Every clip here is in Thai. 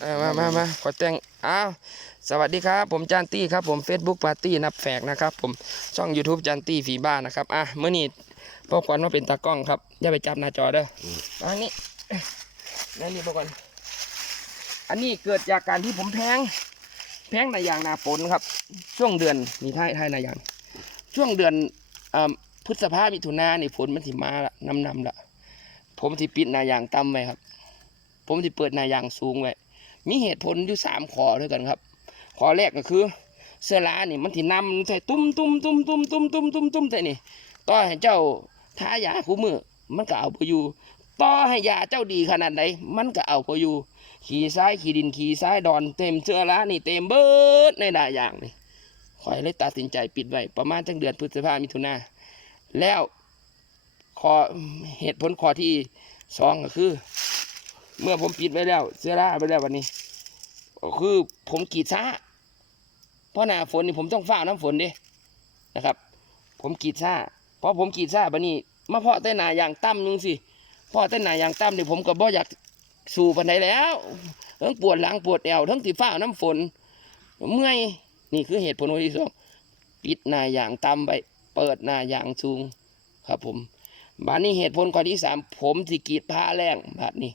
เออมามามาขอแต่งอ้าวสวัสดีครับ ผมจานตี้ครับผม Facebook Party นับแฝกนะครับ ผมช่อง YouTube จานตี้ฝีบ้านนะครับอะเมื่อนี้พ่อควันมาเป็นตากล้องครับอย่าไปจับหน้าจอเด้ออันนี้นั่นนี่พ่อควันอันนี้เกิดจากการที่ผมแพง แพงในอย่างนาฝนครับ ช่วงเดือนนี่ท้ายท้ายในอย่างช่วงเดือนอพฤษภามิถุนานี่ฝนมันสิมาละนำนำละผมสิปิดหนายางต่ำไว้ครับ ผมสิเปิดหนายางสูงไว้ มีเหตุผลอยู่สามข้อด้วยกันครับข้อแรกก็คือ เสื้อลานี่มันที่นำใส่ตุ้มตุ้มตุ้มตุ้มตุ้มตุ้มตุ้มตุ้มใส่นี่ต่อให้เจ้าทายาคู่มือมันก็เอาพอยู่ต่อให้ยาเจ้าดีขนาดไหนมันก็เอาพอยู่ขี่ซ้ายขี่ดินขี่ซ้ายดอนเต็มเสื้อลานี่เต็มเบิดในหลายอย่างนี่คอยเลยตัดสินใจปิดไว้ประมาณจังเดือนพฤษภามิถุนาแล้วข้อเหตุผลข้อที่สองก็คือ เมื่อผมปิดไว้แล้ว เสื้อลาไปแล้ววันนี้ ก็คือผมกรีดช้า เพราะหน้าฝนนี่ผมต้องฝ้าน้ำฝนเดินะครับ ผมกรีดช้าเพราะผมกรีดช้าบันนี้มาเพาะแต่หนาอย่างต่ำนึงสิเพาะแต่หนาอย่างต่ำเนี่ยผมก็บ่อยากสู่ปันไหนแล้วทั้งปวดหลังปวดแอวทั้งที่ฝ้าน้ำฝน เมื่อยนี่คือเหตุผลที่สองปิดหนาอย่างต่ำไปเปิดหนาอย่างสูงครับผมบานนี้เหตุผลข้อที่สามผมสิกีดผ้าแรงบาดนี้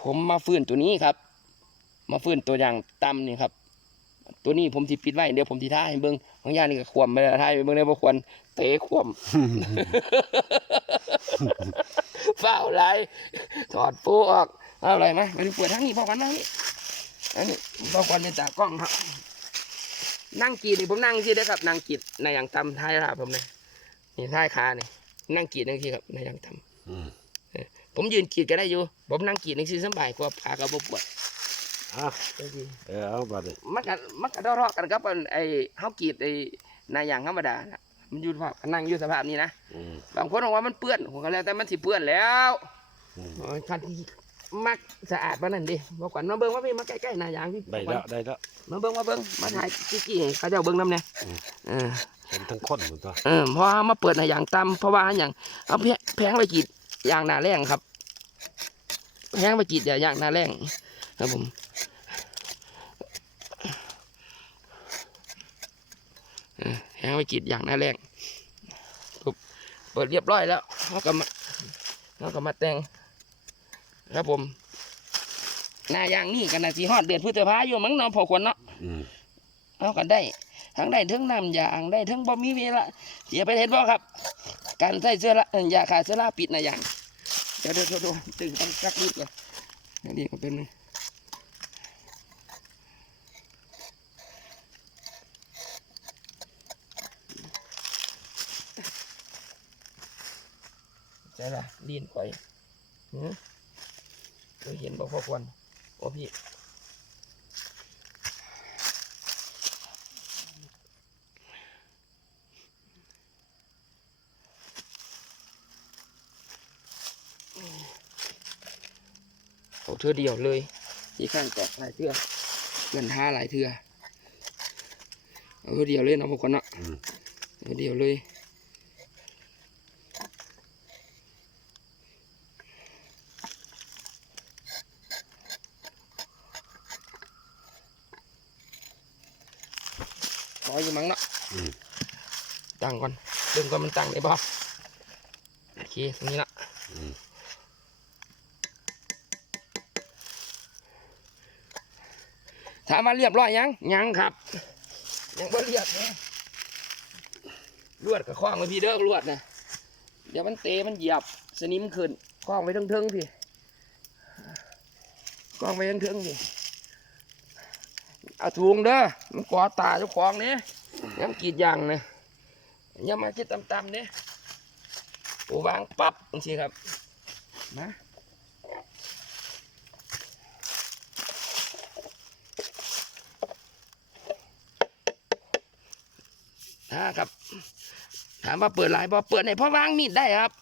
ผมมาฟื้นตัวนี้ครับ มาฟื้นตัวอย่างต่ำนี่ครับ ตัวนี้ผมสิปิดไว้เดี๋ยวผมสิท่าให้เบิ้งบางอย่างนี่ก็ขวมไปแล้วท่าให้เบิ้งได้บ่ควรเตะขวมฝ้าวไรถอดปูออกเอาอะไรมามาดูเปิดทั้งนี้พ่อกันนั่งนี่อันนี้พ่อควันเป็นตากล้องครับ นั่งกรีดนี่ผมนั่งที่ได้อครับนั่งกรีดในอย่างต่ำท้ายราผมเนี่ยนี่ท้ายขานี่นั่งกรีดนั่งที่ครับในอย่างต่ำอืมผมยืนกรีดก็ได้อยู่ ผมนั่งกรีดนั่งซีสำบายกว่าขากับปวด อะเออเอาบัดนี้มันก็มันก็ทะเลาะกันกับอันไอ้เฮากรีดไอ้นายอย่างธรรมดาน่ะมันอยู่สภาพนั่งอยู่สภาพนี้นะอืม บางคนบอกว่ามันเปื้อนผมก็แล้วแต่มันสิเปื้อนแล้วอืม โอ้ยคันที่มักสะอาดปานนั้นดิบอกก่อนมาเบิ่งมาพี่มาใกล้ๆนายอย่างพี่ได้แล้วได้แล้ว มาเบิ่งมาเบิ่งมาถ่ายจี้ๆให้เขาเจ้าเบิ่งนำแน่อืม เออเห็นทั้งคนหมดตัวเออเพราะว่ามาเปิดนายอย่างตำเพราะว่าอย่างเอาแพแพงไปกรีดอย่างหนาแรงครับ แพงไปกรีดอย่างหนาแรงครับผม แห้งไปกรีดอย่างหน้าแรงปุ๊บเปิดเรียบร้อยแล้วเขาก็มาเขาก็มาแต่งครับผมหน้ายางนี่กันนาสีฮอดเดือนพฤษภาอยู่มั้งเนาะพอควรเนาะอืมเอากันได้ ทั้งได้ทั้งน้ำยางได้ทั้งบ่มีเวลาเสียไปเห็นบ่ครับ การใส่เสื้อละเอ่อยาขาดเสื้อละปิดหน้ายางเดี๋ยวเดี๋ยวเดี๋ยวเดี๋ยวตึงต้องกักรีดก่อนนี่ก็เป็น ช่ละลีนข่อยหือเคยเห็นบ่พอควรโอ้พี่เอาเทือเดียวเลยที่ข้างแตกหลายเทือเงินห้าหลายเทือเอาเทือเดียวเลยเนาะพวกคนเนาะอืมเอาเทือเดียวเลย ขออยู่มั้งเนาะอืมตั้งก่อนเริ่มก่อนมันตั้งได้ป่ะโอเคตรงนี้ละอืมถามมาเรียบร้อยยังยังครับ ยังไม่เรียบนะลวดกับข้องไว้พี่เด้อลวดนะเดี๋ยวมันเตะมันเหยียบสนิมขึ้นข้องไว้ทั้งเทิงๆพี่ข้องไว้ทั้งเทิงๆพี่ เอาถุงเด้อมันกอตาเจ้าของเนี่ยยังกีดยางนะอย่ามาคิดต่ำๆเนี่ยโอ้วางปั๊บจังศีครับนะถ้าครับ ถามว่าเปิดหลายบ่เปิดได้เพราะวางมีดได้ครับ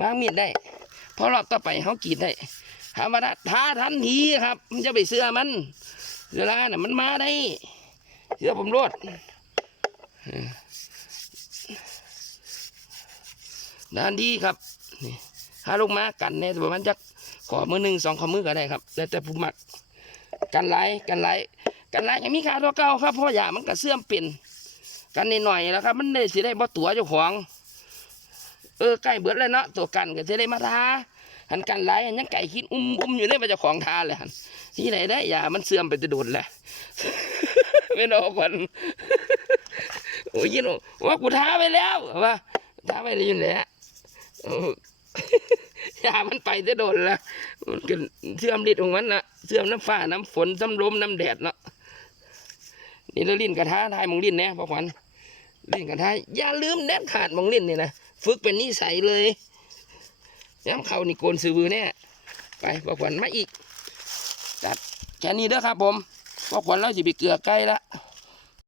วางมีดได้เพราะรอบต่อไปเขากีดได้ถามว่าท้าทันทีครับ มันจะไปเสื้อมัน เวลาน่ะมันมาได้เสื้อผมรดด้านดีครับนี่ถ้าลงมากันเนี่ยประมาณจักขอมือหนึ่งสองขอมือก็ได้ครับ แล้วแต่ผู้มักกันไหลกันไหลกันไหลยังมีค่าตัวเก่าครับเพราะยามันก็เสื่อมเป็นกันนิดหน่อยแล้วครับ มันได้สิได้บ่ตัวเจ้าของ เออไก่เบิดแล้วเนาะตัวกันก็จะได้มาทา หันกันไลหันยังไก่คิดอุ้มอุ้มอยู่ได้มาเจ้าของทาเลยหันที่ไหนได้ยามันเสื่อมไปจะโดนแหละไม่รอกวันโอ้ยยินว่ากูท้าไปแล้วว่าท้าไปเลยอยู่และเออยามันไปจะโดนละมันก็เสื่อมฤทธิ์ของมันนะเสื่อมน้ำฟ้าน้ำฝนน้ำลมน้ำแดดเนาะนี่แล้วลิ้นกระทะทายมองลิ้นเนี่ยพ่อขวัญลิ้นกระทะอย่าลืมแนบขาดมองลิ้นนี่นะฝึกเป็นนิสัยเลย ย้ำเขานี่โกนซื้อบือเนี่ยไปพ่อขวัญมาอีกจัดแค่นี้เด้อครับผมพ่อขวัญเราจะไปเกลือใกล้ละ